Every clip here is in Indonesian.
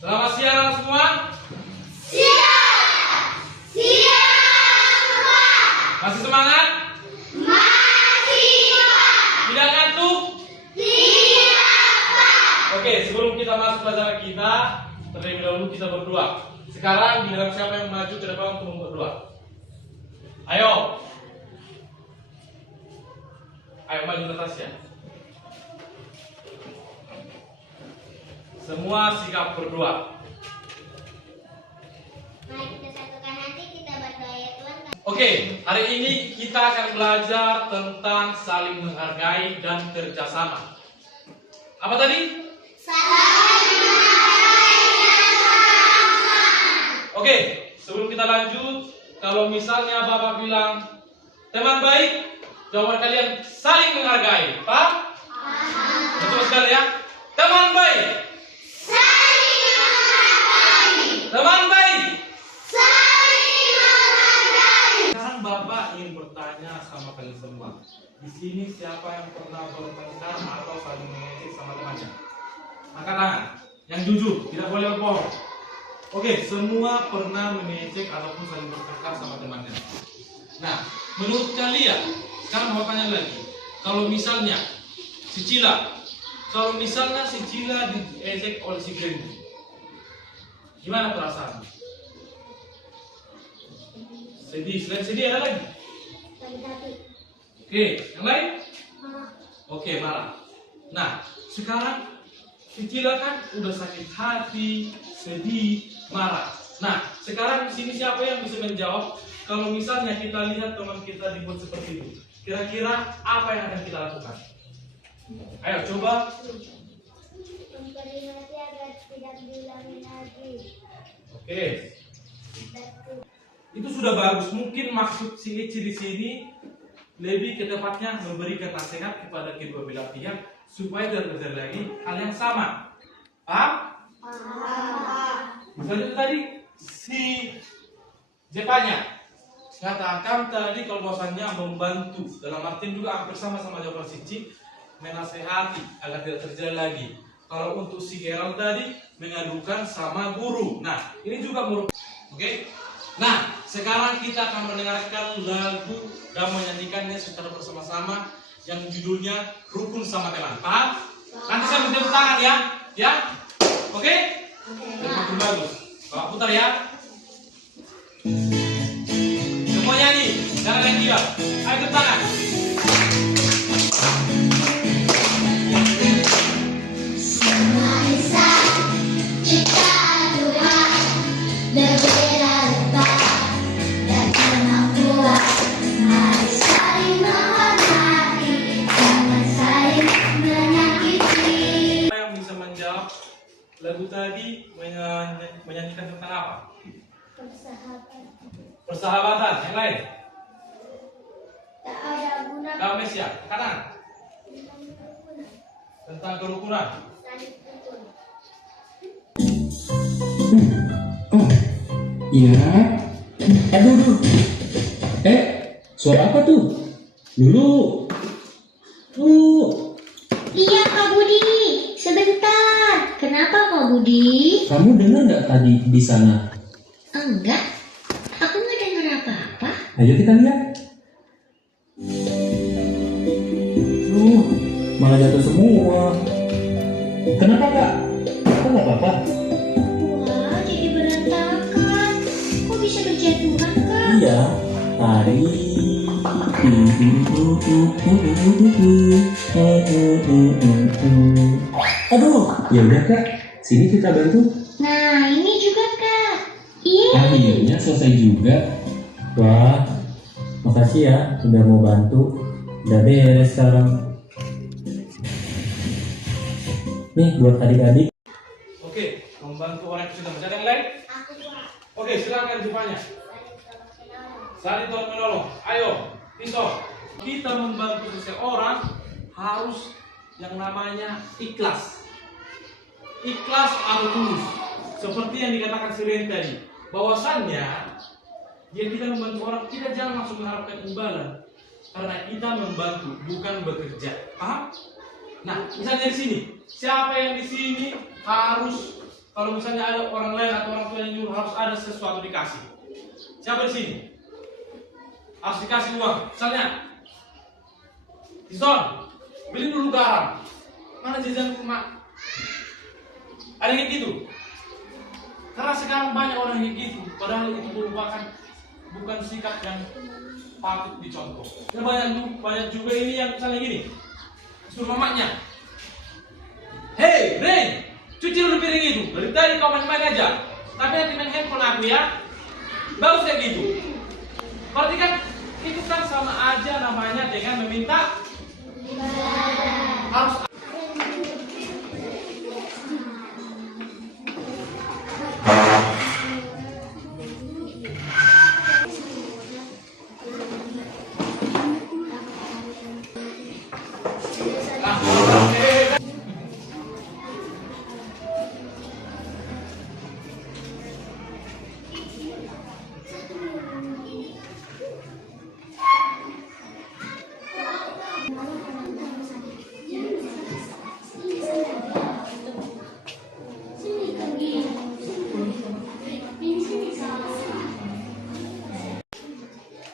Selamat siang semua. Siap! Siap! Masih semangat? Masih, Pak! Tidak ngantuk? Tidak, Pak! Oke, sebelum kita masuk pelajaran kita, terlebih dahulu kita berdoa. Sekarang giliran siapa yang maju ke depan untuk berdoa? Ayo. Ayo maju Natasha. Semua sikap berdoa. Mari kita satukan hati, kita berdoa ya Tuhan. Oke, hari ini kita akan belajar tentang saling menghargai dan kerjasama. Apa tadi? Saling menghargai dan sama-sama. Oke, sebelum kita lanjut, kalau misalnya Bapak bilang teman baik, jawaban kalian saling menghargai. Paham? Paham. Betul sekali ya. Teman baik. Saling menghargai. Teman baik. Saling menghargai. Sekarang Bapak ingin bertanya sama kalian semua. Di sini siapa yang pernah bertengkar atau saling mengejek sama temannya? Angkat tangan. Yang jujur, tidak boleh berbohong. Oke, semua pernah mengejek ataupun saling bertengkar sama temannya. Nah, menurut kalian, sekarang Bapak tanya lagi. Kalau misalnya si Cila diejek oleh si Glendy, gimana perasaan? Sedih, selain sedih ada lagi? Sakit hati. Oke, yang lain? Marah. Oke, marah. Nah, sekarang si Cila kan udah sakit hati, sedih, marah. Nah, sekarang di sini siapa yang bisa menjawab kalau misalnya kita lihat teman kita dibuat seperti itu? Kira-kira apa yang akan kita lakukan? Ayo coba. Memperingati agar tidak diulangi lagi. Oke. Itu sudah bagus. Mungkin maksud si Ici di sini lebih ke tepatnya memberikan nasihat kepada kedua belah pihak supaya tidak terjadi lagi hal yang sama. Paham? Misalnya itu tadi si Jepanya katakan tadi kalau bahwasannya membantu dalam artian juga hampir sama jawaban Cici, menasehati agar tidak terjadi lagi. Kalau untuk si Gerald tadi mengadukan sama guru. Nah, ini juga merupakan oke. Nah, sekarang kita akan mendengarkan lagu dan menyanyikannya secara bersama-sama yang judulnya Rukun Sama Teman. Paham? Nanti saya minta tangan ya. Ya? Oke? Makin bagus. Bapak putar ya. Semua nyanyi, jangan main diam. Ayo tepuk tangan. Semua insan ciptaan Tuhan berbeda rupa dan kemampuan. Mari saling menghormati, jangan saling menyakiti. Siapa yang bisa menjawab lagu tadi menyanyikan tentang apa? Persahabatan Persahabatan. Yang lain? tak ada guna Kamu ya, kanan. Tentang kerukunan. saling rukun. Oh, iya. Aduh. Suara apa tuh? Dulu. Iya Kak Budi, sebentar. Kenapa Kak Budi? Kamu dengar nggak tadi di sana? Enggak, aku nggak dengar apa-apa. Ayo kita lihat. Malah jatuh semua. Kenapa kak? Kok nggak apa-apa? Wah, jadi berantakan. Kok bisa berjatuhan Kak? Iya. Tadi. Aduh, ya udah kak. Sini kita bantu. Nah, ini juga Kak. Iya. Akhirnya selesai juga. Wah, makasih ya sudah mau bantu. Udah beres sekarang. Nih buat adik-adik. Oke, membantu orang yang sudah mencari yang lain. Aku Kak. Oke, silakan Jepanya. Saling tolong menolong. Ayo, Tito. Kita membantu seseorang harus yang namanya ikhlas. Ikhlas atau tulus. Seperti yang dikatakan Siren tadi. Bahwasannya ya kita membantu orang, kita jangan langsung mengharapkan imbalan. Karena kita membantu, bukan bekerja. Paham? Nah, misalnya di sini, siapa yang di sini harus kalau misalnya ada orang lain atau orang tua yang nyuruh harus ada sesuatu dikasih. Siapa di sini? Harus dikasih uang. Misalnya, Tison, beli dulu garam. Mana jajan emak? Ada yang gitu. Karena sekarang banyak orang yang gitu. Padahal itu merupakan bukan sikap yang patut dicontoh. Dan banyak juga ini yang misalnya gini, suruh mamanya, "Hei, Ren, cuci dulu piring itu. Dari tadi kau main-main aja. Tapi nanti main handphone aku ya." Bagus kayak gitu. Berarti kan itu kan sama aja namanya dengan meminta harus.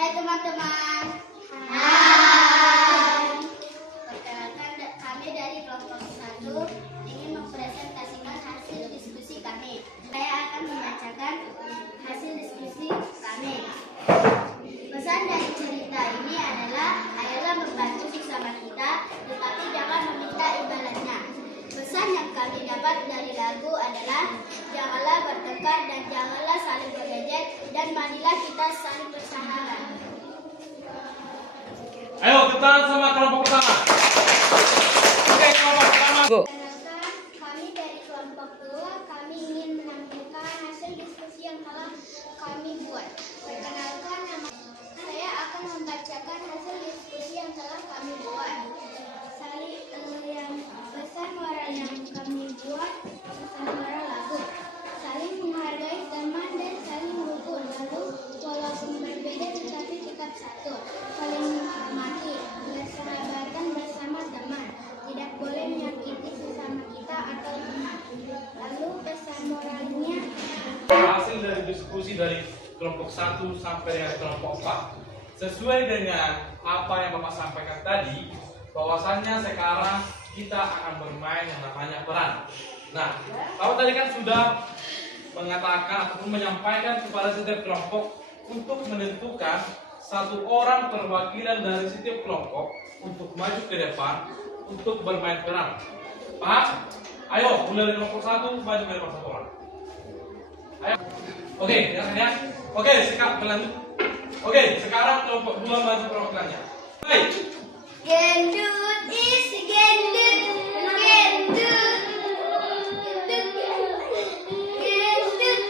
Hai teman-teman. Hai. Perkenalkan kami dari kelompok 1 ingin mempresentasikan hasil diskusi kami. Saya akan membacakan hasil diskusi kami. Pesan dari cerita ini adalah ayolah membantu sesama kita, tetapi jangan meminta imbalannya. Pesan yang kami dapat dari lagu adalah janganlah bertengkar dan janganlah saling berejek, dan marilah kita saling bersahabat. Ayo kita sama kelompok pertama. Oke, kelompok pertama. Perkenalkan, kami dari kelompok 2, kami ingin menampilkan hasil diskusi yang telah kami buat. Perkenalkan, nama saya akan membacakan hasil diskusi yang telah kami buat. Yang pesan moral yang kami buat, pesan moral lagu. Saling menghargai teman dan saling rukun. Lalu, walaupun berbeda tetapi tetap satu. Saling menghormati, bersahabatan bersama teman. Tidak boleh menyakiti sesama kita atau teman. Lalu pesan moralnya. Hasil dari diskusi dari kelompok 1 sampai dengan kelompok 4. Sesuai dengan apa yang Bapak sampaikan tadi, bahwasannya sekarang kita akan bermain yang namanya peran. Nah, kalau tadi kan sudah mengatakan ataupun menyampaikan kepada setiap kelompok untuk menentukan satu orang perwakilan dari setiap kelompok untuk maju ke depan untuk bermain peran. Paham? Ayo, mulai dari kelompok 1 maju ke depan satu orang. Ayo. Oke, ya. Oke, sekarang kelompok 2 maju perwakilannya. Baik. Gendut is gendut, gendut, gendut is gendut,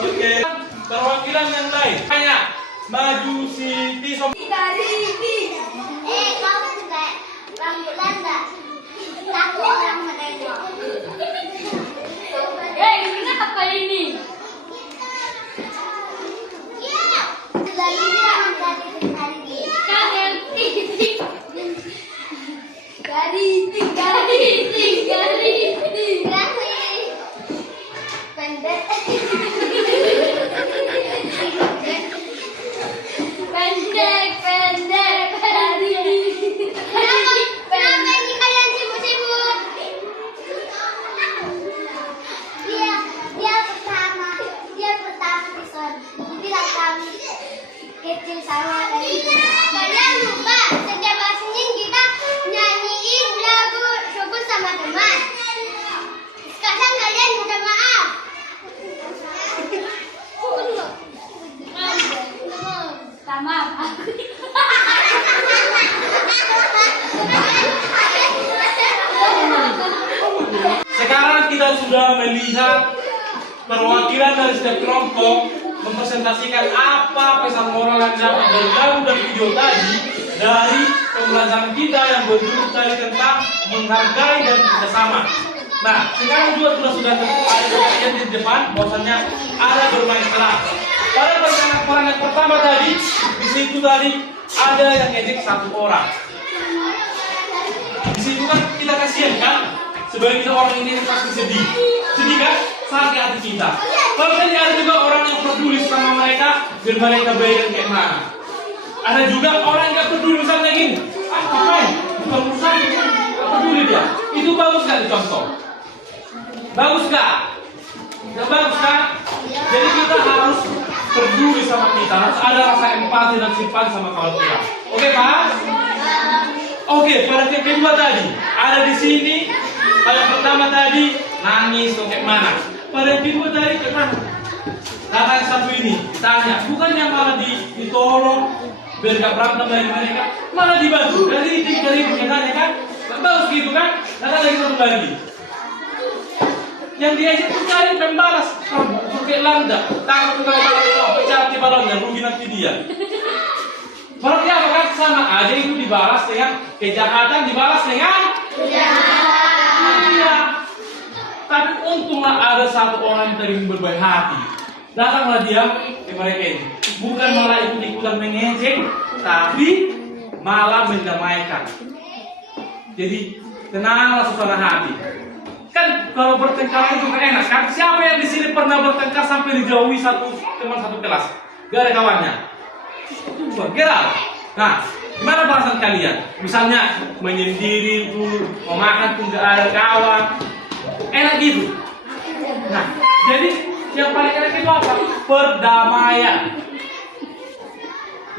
Oke, perwakilan yang lain. Hanya maju si Tison. kamu juga rambutan enggak? Takut orang menengok. Ini apa ini? Iya. Lagi dia dari pendek. Kenapa ini kalian sibuk-sibuk? Dia pertama Tison. Dibilang kami kecil sama dari kalian lupa setiap Senin kita nyanyiin lagu syukur sama teman. Sekarang kalian minta maaf. Sama aku. Sekarang kita sudah melihat perwakilan dari setiap kelompok mempresentasikan apa pesan moral yang dapat dari lagu dan video tadi dari pembelajaran kita yang berjudul tadi tentang menghargai dan kerjasama. Nah, sekarang juga sudah ada kalian di depan, bahwasannya ada bermain keras. Pada pertanyaan yang pertama tadi, di situ tadi ada yang ngejek satu orang. Di situ kan kita kasihan kan, sebagai kita orang ini pasti sedih kan, sakit hati kita. Lalu tadi ada juga orang yang peduli sama mereka dan mereka bayar kayak mana. Ada juga orang yang gak peduli, misalnya gini, ngapain, bukan urusan, gak peduli dia. Itu bagus gak dicontoh? Bagus gak? Gak bagus kan? Jadi kita harus peduli sama kita, harus ada rasa empati dan simpati sama kawan kita. Oke Pak? Oke, pada yang kedua tadi ada di sini. Pada yang pertama tadi nangis atau kayak mana? Pada yang kedua tadi kayak mana? Kakak yang satu ini tanya, bukannya malah ditolong biar gak berantem dari mereka, malah dibantu dari nanya kan? Gak bagus gitu kan? Kakak lagi satu lagi. Yang dia itu cari pembalas, pakai landa, takut kalau balas pecah di balonnya, rugi nanti dia. Berarti apa kan sama aja itu dibalas dengan kejahatan, dibalas dengan kejahatan. Iya. Tapi untunglah ada satu orang yang tadi berbaik hati. Datanglah dia ke mereka ini. Bukan malah ikut-ikutan mengejek, tapi malah mendamaikan. Jadi tenanglah suasana hati. Kan kalau bertengkar itu gak enak kan? Siapa yang di sini pernah bertengkar sampai dijauhi teman satu kelas? Gak ada kawannya. Gerak. Nah, gimana perasaan kalian? Misalnya menyendiri itu, mau makan pun gak ada kawan, enak gitu. Nah, jadi yang paling enak itu apa? Perdamaian.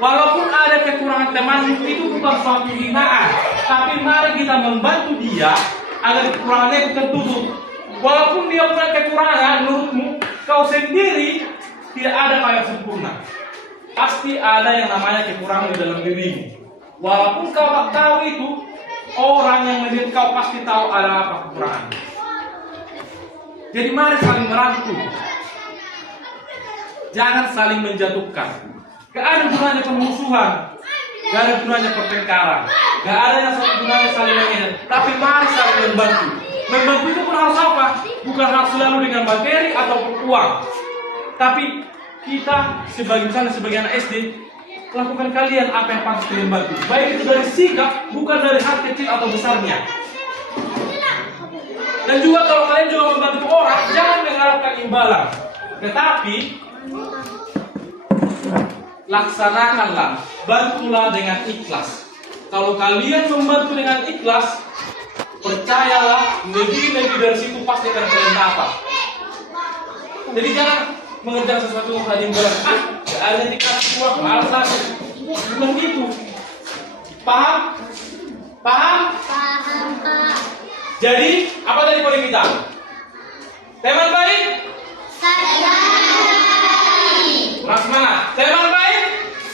Walaupun ada kekurangan teman itu bukan suatu hinaan, tapi mari kita membantu dia agar kekurangannya itu tertutup. Walaupun dia punya kekurangan, menurutmu kau sendiri tidak ada kayak sempurna. Pasti ada yang namanya kekurangan di dalam dirimu. Walaupun kau tak tahu itu, orang yang melihat kau pasti tahu ada apa kekurangan. Jadi mari saling merangkul. Jangan saling menjatuhkan. Gak ada gunanya permusuhan, gak ada gunanya pertengkaran, gak ada yang gunanya saling menghina. Tapi mari saling membantu. Membantu itu pun harus apa? Bukan harus selalu dengan materi atau uang. Tapi kita sebagai anak SD, lakukan kalian apa yang patut kalian bantu. Baik itu dari sikap, bukan dari hal kecil atau besarnya. Dan juga kalau kalian juga membantu orang, jangan mengharapkan imbalan. Tetapi laksanakanlah, bantulah dengan ikhlas. Kalau kalian membantu dengan ikhlas, percayalah, lebih dari situ pasti akan kalian dapat. Jadi jangan mengejar sesuatu yang tadi berat. Gak ada dikasih uang, malas. Bukan gitu. Paham? Paham? Paham, Pak. Jadi, apa tadi poin kita? Teman baik? Saya Kurang semangat. Teman baik?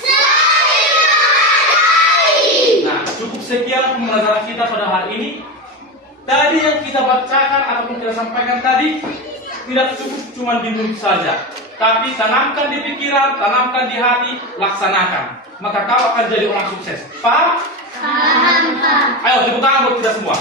saling menghargai. Nah, cukup sekian pembelajaran kita pada hari ini. Tadi yang kita bacakan ataupun kita sampaikan tadi tidak cukup cuma di mulut saja, tapi tanamkan di pikiran, tanamkan di hati, laksanakan. Maka kau akan jadi orang sukses. Paham? Paham, Pak. Ayo tepuk tangan buat kita semua.